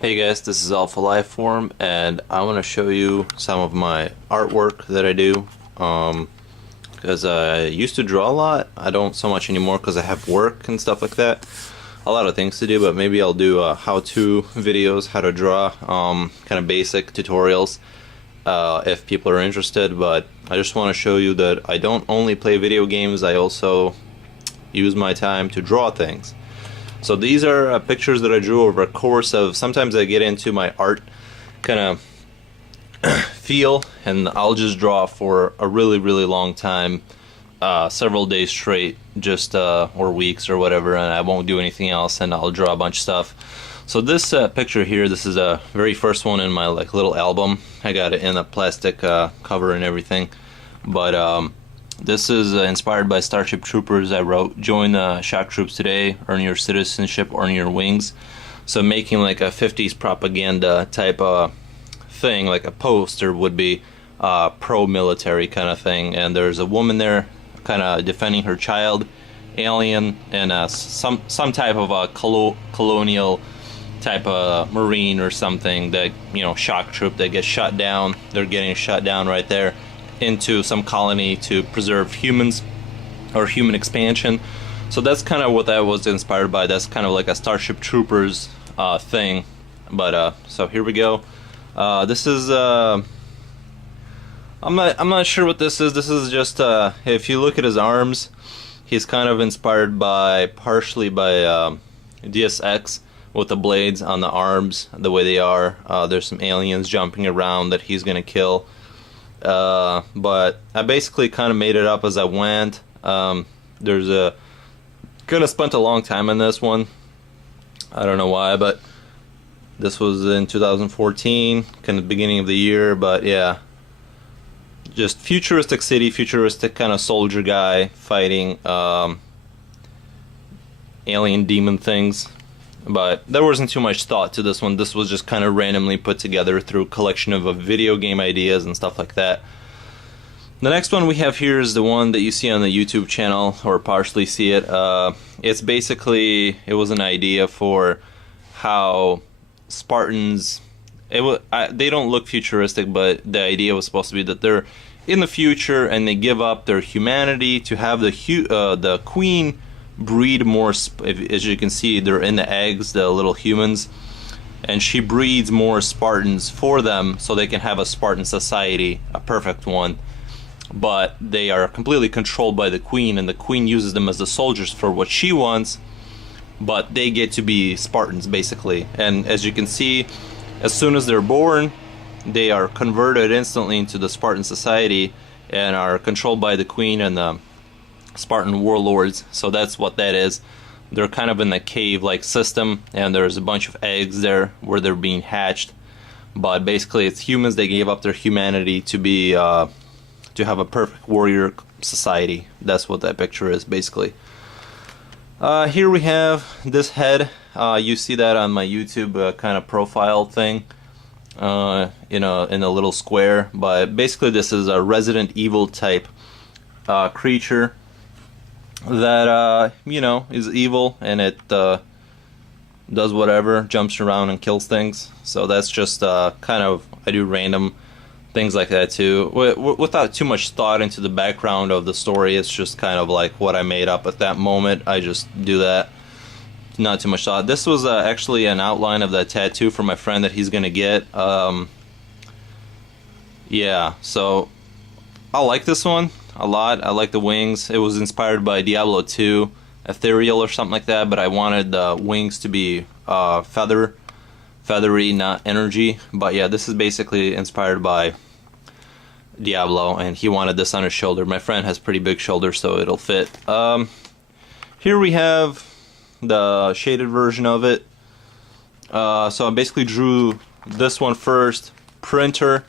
Hey guys, this is Alpha Lifeform, and I want to show you some of my artwork that I do. Because I used to draw a lot. I don't so much anymore because I have work and stuff like that. A lot of things to do, but maybe I'll do how-to videos, how to draw, kind of basic tutorials if people are interested. But I just want to show you that I don't only play video games, I also use my time to draw things. So these are pictures that I drew over a course of, sometimes I get into my art kind of feel and I'll just draw for a really long time, several days straight, just or weeks or whatever, and I won't do anything else and I'll draw a bunch of stuff. So this picture here, this is a very first one in my like little album. I got it in a plastic cover and everything, but this is inspired by Starship Troopers. I wrote, "Join the shock troops today, earn your citizenship, earn your wings." So making like a 50s propaganda type thing, like a poster would be pro-military kind of thing. And there's a woman there kind of defending her child, alien, and some type of a colonial type of marine or something that, you know, shock troop that gets shot down. They're getting shot down right there into some colony to preserve humans or human expansion. So that's kind of what that was inspired by. That's kind of like a Starship Troopers thing. But so here we go. This is I'm not sure what this is. This is just if you look at his arms, he's kind of inspired by partially by Deus Ex with the blades on the arms the way they are. There's some aliens jumping around that he's gonna kill. But I basically kind of made it up as I went. There's a kind of spent a long time on this one. I don't know why, but this was in 2014, kind of the beginning of the year. But yeah, just futuristic city, futuristic kind of soldier guy fighting alien demon things. But there wasn't too much thought to this one. This was just kind of randomly put together through a collection of video game ideas and stuff like that. The next one we have here is the one that you see on the YouTube channel, or partially see it. It's basically, it was an idea for how Spartans, they don't look futuristic, but the idea was supposed to be that they're in the future and they give up their humanity to have the queen breed more. As you can see, they're in the eggs, the little humans, and she breeds more Spartans for them so they can have a Spartan society, a perfect one. But they are completely controlled by the queen, and the queen uses them as the soldiers for what she wants, but they get to be Spartans basically. And as you can see, as soon as they're born, they are converted instantly into the Spartan society and are controlled by the queen and the Spartan warlords. So that's what that is. They're kind of in the cave-like system, and there's a bunch of eggs there where they're being hatched. But basically, it's humans. They gave up their humanity to be to have a perfect warrior society. That's what that picture is basically. Here we have this head. You see that on my YouTube kind of profile thing. In a little square. But basically, this is a Resident Evil type creature that is evil, and it does whatever, jumps around and kills things. So that's just kind of, I do random things like that too, without too much thought into the background of the story. It's just kind of like what I made up at that moment. I just do that, not too much thought. This was actually an outline of that tattoo for my friend that he's gonna get. Yeah, so I like this one a lot. I like the wings. It was inspired by Diablo 2, Ethereal or something like that, but I wanted the wings to be feathery, not energy. But yeah, this is basically inspired by Diablo, and he wanted this on his shoulder. My friend has pretty big shoulders, so it'll fit. Here we have the shaded version of it. So I basically drew this one first, printer,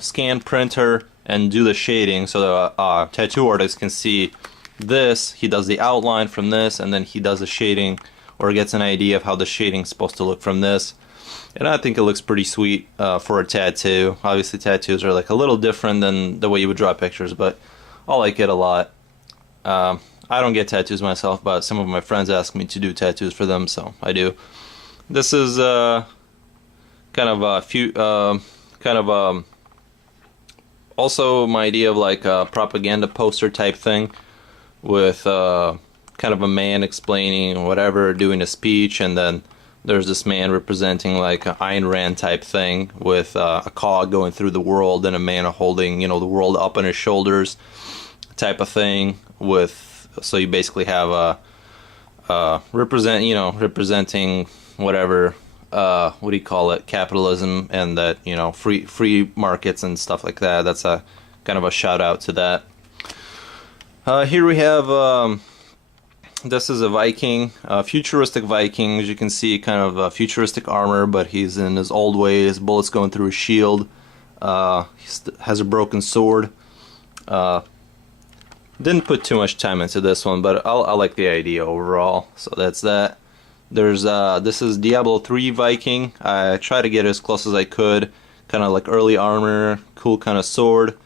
scan printer, and do the shading so the tattoo artist can see this. He does the outline from this, and then he does the shading, or gets an idea of how the shading is supposed to look from this. And I think it looks pretty sweet for a tattoo. Obviously, tattoos are like a little different than the way you would draw pictures, but I like it a lot. I don't get tattoos myself, but some of my friends ask me to do tattoos for them, so I do. This is kind of a few, also my idea of like a propaganda poster type thing with kind of a man explaining whatever, doing a speech, and then there's this man representing like an Ayn Rand type thing with a cog going through the world and a man holding, you know, the world up on his shoulders type of thing. With, so you basically have a representing whatever, what do you call it, capitalism, and that, you know, free markets and stuff like that. That's a kind of a shout out to that. Here we have this is a Viking, futuristic Viking. As you can see, kind of a futuristic armor, but he's in his old ways. Bullets going through his shield. He has a broken sword. Didn't put too much time into this one, but I like the idea overall. So that's that. There's this is Diablo 3 Viking. I tried to get as close as I could. Kind of like early armor, cool kind of sword.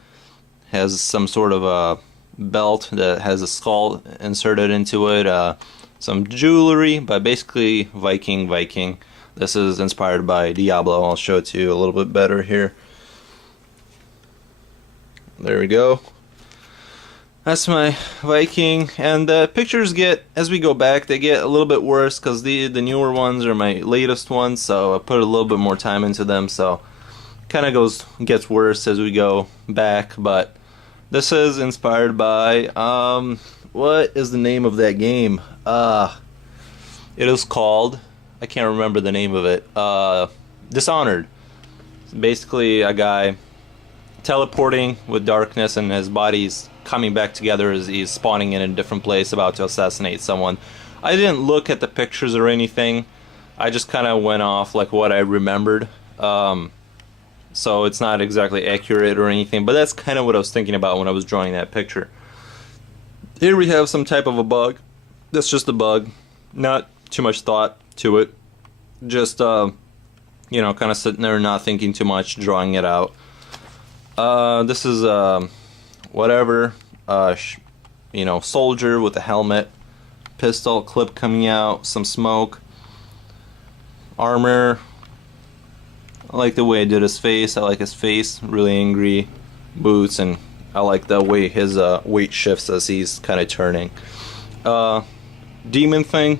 Has some sort of a belt that has a skull inserted into it. Some jewelry, but basically Viking. This is inspired by Diablo. I'll show it to you a little bit better here. There we go. That's my Viking, and the pictures get, as we go back, they get a little bit worse because the newer ones are my latest ones, so I put a little bit more time into them, so kind of gets worse as we go back. But this is inspired by what is the name of that game? It is called, I can't remember the name of it. Dishonored. It's basically a guy teleporting with darkness, and his body's coming back together as he's spawning in a different place about to assassinate someone. I didn't look at the pictures or anything. I just kind of went off like what I remembered. So it's not exactly accurate or anything, but that's kind of what I was thinking about when I was drawing that picture. Here we have some type of a bug. That's just a bug. Not too much thought to it. Just, you know, kind of sitting there not thinking too much, drawing it out. This is whatever, you know, soldier with a helmet, pistol, clip coming out, some smoke, armor. I like the way I did his face. I like his face, really angry, boots, and I like the way his weight shifts as he's kind of turning. Demon thing.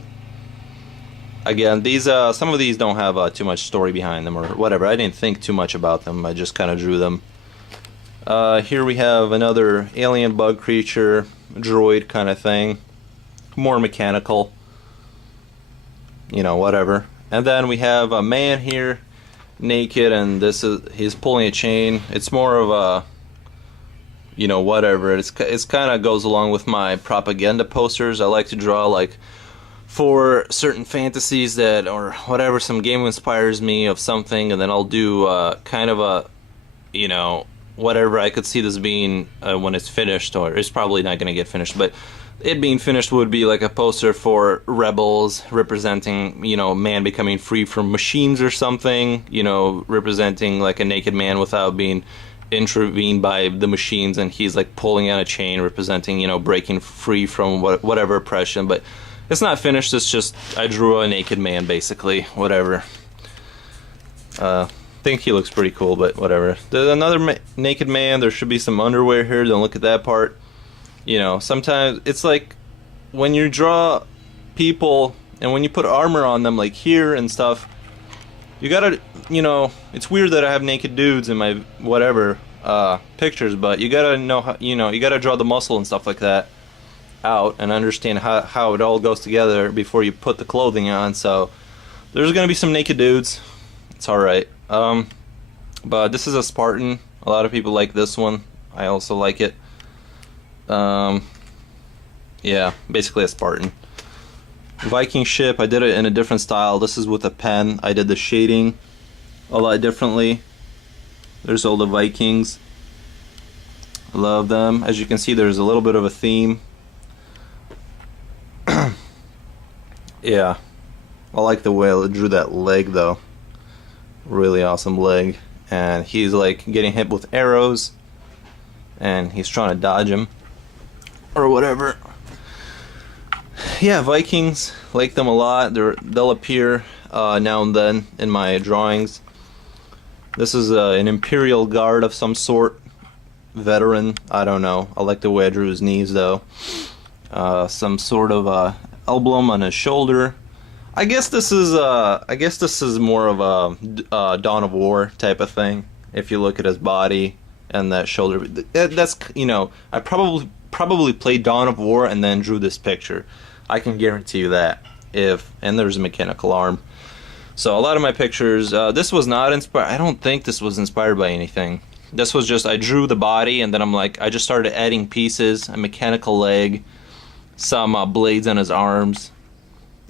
Again, these some of these don't have too much story behind them or whatever. I didn't think too much about them. I just kind of drew them. Here we have another alien bug creature, droid kind of thing, more mechanical, you know, whatever. And then we have a man here, naked, and he's pulling a chain. It's more of a, you know, whatever. It's kind of goes along with my propaganda posters. I like to draw like for certain fantasies that or whatever, some game inspires me of something, and then I'll do kind of a, you know, whatever I could see this being when it's finished, or it's probably not going to get finished, but it being finished would be like a poster for rebels representing, you know, man becoming free from machines or something, you know, representing like a naked man without being intervened by the machines, and he's like pulling on a chain representing, you know, breaking free from whatever oppression. But it's not finished, it's just I drew a naked man basically, whatever. Think he looks pretty cool, but whatever. There's another naked man. There should be some underwear here. Don't look at that part. You know, sometimes it's like when you draw people and when you put armor on them, like here and stuff, you gotta, you know, it's weird that I have naked dudes in my whatever pictures, but you gotta know how, you know, you gotta draw the muscle and stuff like that out and understand how it all goes together before you put the clothing on. So there's gonna be some naked dudes. It's alright. But this is a Spartan. A lot of people like this one. I also like it. Yeah, basically a Spartan. Viking ship, I did it in a different style. This is with a pen. I did the shading a lot differently. There's all the Vikings. I love them. As you can see, there's a little bit of a theme. Yeah. I like the way I drew that leg though. Really awesome leg. And he's like getting hit with arrows and he's trying to dodge him or whatever. Yeah, Vikings, like them a lot. They'll appear now and then in my drawings. This is an Imperial Guard of some sort, veteran. I don't know. I like the way I drew his knees though. Some sort of emblem on his shoulder. I guess this is more of a Dawn of War type of thing. If you look at his body and that shoulder, that's, you know, I probably played Dawn of War and then drew this picture. I can guarantee you that. And there's a mechanical arm. So a lot of my pictures, this was not inspired. I don't think this was inspired by anything. This was just, I drew the body and then I just started adding pieces, a mechanical leg, some blades on his arms,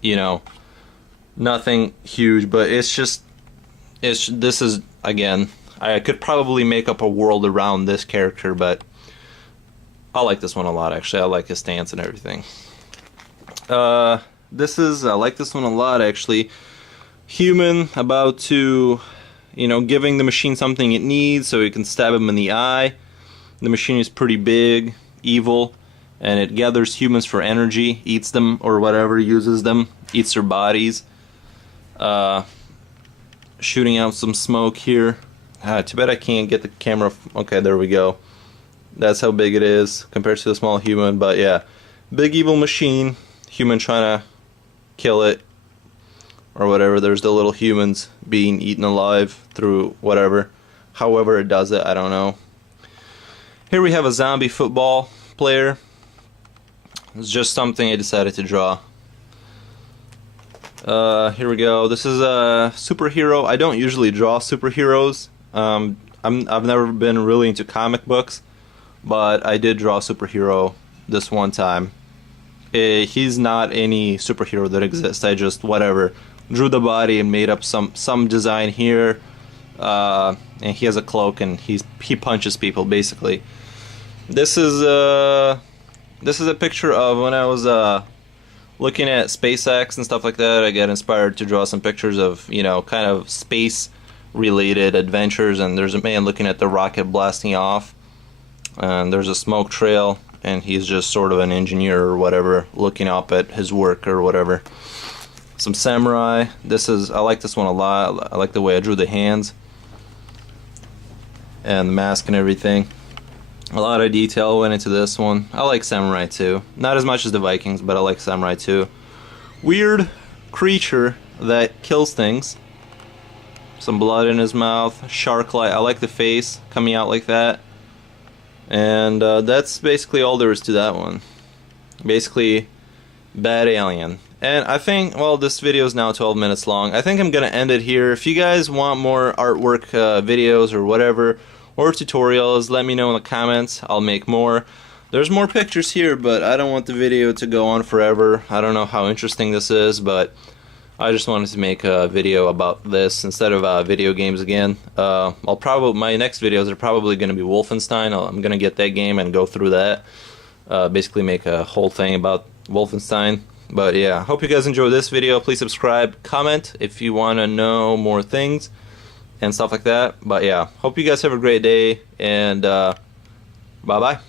you know, nothing huge, but this is, again, I could probably make up a world around this character, but I like this one a lot, actually. I like his stance and everything. I like this one a lot, actually. Human about to, you know, giving the machine something it needs so it can stab him in the eye. The machine is pretty big, evil, and it gathers humans for energy, eats them or whatever, uses them, eats their bodies. Shooting out some smoke here. Too bad I can't get the camera. Okay, there we go. That's how big it is compared to the small human, but yeah. Big evil machine, human trying to kill it or whatever. There's the little humans being eaten alive through whatever. However it does it, I don't know. Here we have a zombie football player. It's just something I decided to draw. Here we go. This is a superhero. I don't usually draw superheroes. I've never been really into comic books, but I did draw a superhero this one time. He's not any superhero that exists. I just whatever drew the body and made up some design here, and he has a cloak and he punches people basically. This is a picture of when I was looking at SpaceX and stuff like that. I got inspired to draw some pictures of, you know, kind of space related adventures, and there's a man looking at the rocket blasting off, and there's a smoke trail, and he's just sort of an engineer or whatever looking up at his work or whatever. Some samurai. I like this one a lot. I like the way I drew the hands and the mask and everything. A lot of detail went into this one. I like samurai too. Not as much as the Vikings, but I like samurai too. Weird creature that kills things. Some blood in his mouth. Shark-like. I like the face coming out like that. And that's basically all there is to that one. Basically, bad alien. And I think, well, this video is now 12 minutes long. I think I'm going to end it here. If you guys want more artwork videos or whatever, or tutorials, let me know in the comments. I'll make more. There's more pictures here, but I don't want the video to go on forever. I don't know how interesting this is, but I just wanted to make a video about this instead of video games again. My next videos are probably going to be Wolfenstein. I'm going to get that game and go through that. Basically make a whole thing about Wolfenstein. But yeah, hope you guys enjoyed this video. Please subscribe, comment if you want to know more things and stuff like that. But yeah, hope you guys have a great day, and bye bye.